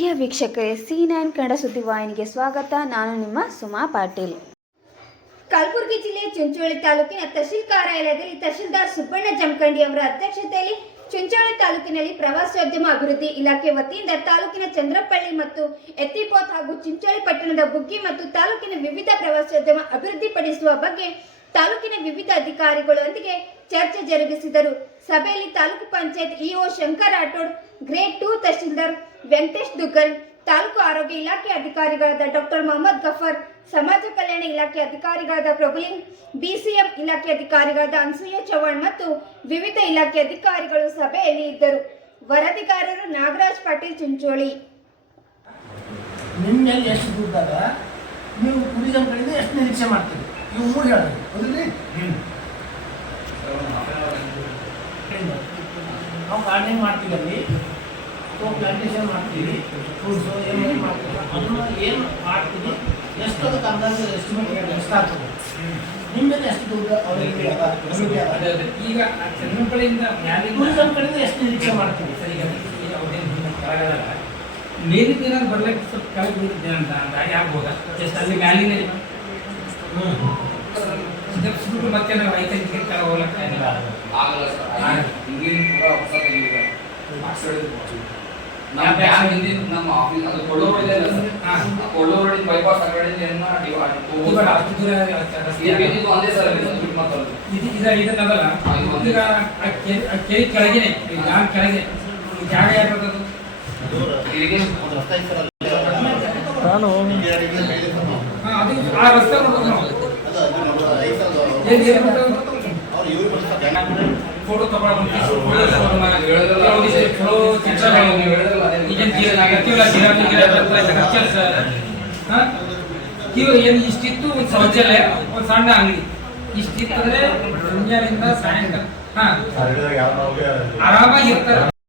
ಪ್ರಿಯ ವೀಕ್ಷಕರೇ C nine Kannada ಸುದ್ದಿವಾಹಿನಿಗೆ ಸ್ವಾಗತ. ನಾನು ನಿಮ್ಮ ಸುಮಾ ಪಾಟೀಲ್. ಕಲಬುರಗಿ ಜಿಲ್ಲೆ ಚುಂಚೋಳಿ ತಾಲೂಕಿನ ತಹಶೀಲ್ ಕಾರ್ಯಾಲಯದಲ್ಲಿ ತಹಶೀಲ್ದಾರ್ ಸುಬ್ಬಣ್ಣ ಜಮಖಂಡಿ ಅವರ ಅಧ್ಯಕ್ಷತೆಯಲ್ಲಿ ಚುಂಚೋಳಿ ತಾಲೂಕಿನಲ್ಲಿ ಪ್ರವಾಸೋದ್ಯಮ ಅಭಿವೃದ್ಧಿ ಇಲಾಖೆ ವತಿಯಿಂದ ತಾಲೂಕಿನ ಚಂದ್ರಪಳ್ಳಿ ಮತ್ತು ಎತ್ತಿಪೋತ್ ಹಾಗೂ ಚಿಂಚೋಳಿ ಪಟ್ಟಣದ ಬುಗ್ಗಿ ಮತ್ತು ತಾಲೂಕಿನ ವಿವಿಧ ಪ್ರವಾಸೋದ್ಯಮ ಅಭಿವೃದ್ಧಿಪಡಿಸುವ ಬಗ್ಗೆ ತಾಲೂಕಿನ ವಿವಿಧ ಅಧಿಕಾರಿಗಳೊಂದಿಗೆ ಚರ್ಚೆ ಜರುಗಿಸಿದರು. ಸಭೆಯಲ್ಲಿ taluk panchayat EO Shankar Rathod, grade two tahsildar Venkatesh Duggal, taluk ಆರೋಗ್ಯ ಇಲಾಖೆ ಅಧಿಕಾರಿಗಳಾದ ಡಾಕ್ಟರ್ ಮೊಹಮ್ಮದ್ ಗಫರ್, ಸಮಾಜ ಕಲ್ಯಾಣ ಇಲಾಖೆ ಅಧಿಕಾರಿಗಳಾದ ಪ್ರಭುಲಿಂಗ್, ಬಿಸಿಎಂ ಇಲಾಖೆ ಅಧಿಕಾರಿಗಳಾದ ಅನ್ಸೂಯ ಚವ್ಹಾಣ್ ಮತ್ತು ವಿವಿಧ ಇಲಾಖೆ ಅಧಿಕಾರಿಗಳು ಸಭೆಯಲ್ಲಿ ಇದ್ದರು. ವರದಿಗಾರರು ನಾಗರಾಜ್ ಪಾಟೀಲ್ ಚುಂಚೋಳಿ. ನಿಮ್ಮ ಎಷ್ಟು ದುಡ್ಡಾಗ ನೀವು ಟೂರಿಸಂ ಎಷ್ಟು ನಿರೀಕ್ಷೆ ಮಾಡ್ತೀರಿ? ಇವು ಮೂರು ಹೇಳಿ ಹೌದಿಲ್ರಿ ನಾವು ಗಾರ್ಡನಿಂಗ್ ಮಾಡ್ತೀವಿ ಅಲ್ಲಿ. ಅಥವಾ ಪ್ಲಾಂಟೇಶನ್ ಮಾಡ್ತೀವಿ. ಫ್ರೂಟ್ಸು ಏನು ಮಾಡ್ತೀವಿ. ಅದನ್ನ ಏನು ಮಾಡ್ತೀವಿ? ಎಷ್ಟು ಅದಕ್ಕೆ ಅಂದಾಜು ಎಸ್ಟಿಮೇಟ್ ಎಷ್ಟಾಗ್ತದೆ ನಿಮ್ಮೆಲ್ಲಿ ಎಷ್ಟು ದುಡ್ಡು ಅವರಿಗೆ. ಈಗ ಚಂದ್ರಪಳ್ಳಿಯಿಂದ ಮ್ಯಾಲಿಂದ ಟೂರಿಸಂ ಕಡೆಯಿಂದ ಎಷ್ಟು ನಿರೀಕ್ಷೆ ಮಾಡ್ತೀವಿ ಸರಿ, ಈಗ ಈಗ ಅವ್ರೇನ್ ಹಿಂದೆ ಕೆಳಗದಲ್ಲ. ಮೇಲಿಂದ ಏನಾದ್ರು ಬರ್ಲಿಕ್ಕೆ ಸ್ವಲ್ಪ ಕೆಳಗೆ ಬಿಡುತ್ತೆ ಅಂತ ಅಂದಾಗ ಆಗ್ಬೋದಾ? ಜಸ್ಟ್ ಅಲ್ಲಿ ಮ್ಯಾಲಿನ ಸ್ಟೆಪ್ಸ್ ಬಿಟ್ಟು ಮತ್ತೆ ನಾವು ಐದು ಟಿಕೆಟ್ ಕೆಳಗೆ ಹೋಗ್ಲಕ್ಕ ಏನಿಲ್ಲ ಆಗಲ್ಲ ಸರ್. ಹಿಂದಿನ ಪೂರ ಹೊಸ ತೆಗಿತಾರೆ ನಮ್ಮ ಬ್ಯಾಂಕ್? ಹಿಂದಿನ ನಮ್ಮ ಆಫೀಸ್ ಅದು ಕೊಳ್ಳೂರು ಇದೆ ಅಲ್ಲ ಸರ್ ಕೊಳ್ಳೂರು ರೋಡಿನ ಬೈಪಾಸ್ ಕಡೆ ರಸ್ತೆ ಆಗಲ್ಲ. ಇದು ಒಂದೇ ಸರ್ ಬಿಟ್ಟು ಮಾತಾಡೋದು ಇದು ಇದು ಇದನ್ನದಲ್ಲ ಹಾ, ಇದು ಒಂದೇ. ಈಗ ಕೆರೆ ಕೆಳಗೆ ಡ್ಯಾಮ್ ಕೆಳಗೆ ಜಾಗ ಅದು? ಇರಿಗೇಷನ್ ಹಾ, ಅದು ಇಷ್ಟಿತ್ತು ಒಂದು ಶೌಚಾಲಯ ಒಂದು ಸಣ್ಣ ಅಂಗಡಿ ಇಷ್ಟಿತ್ತಂದ್ರೆ ಸಾಯಂಕಾಲ ಹಾ ಆರಾಮಾಗಿ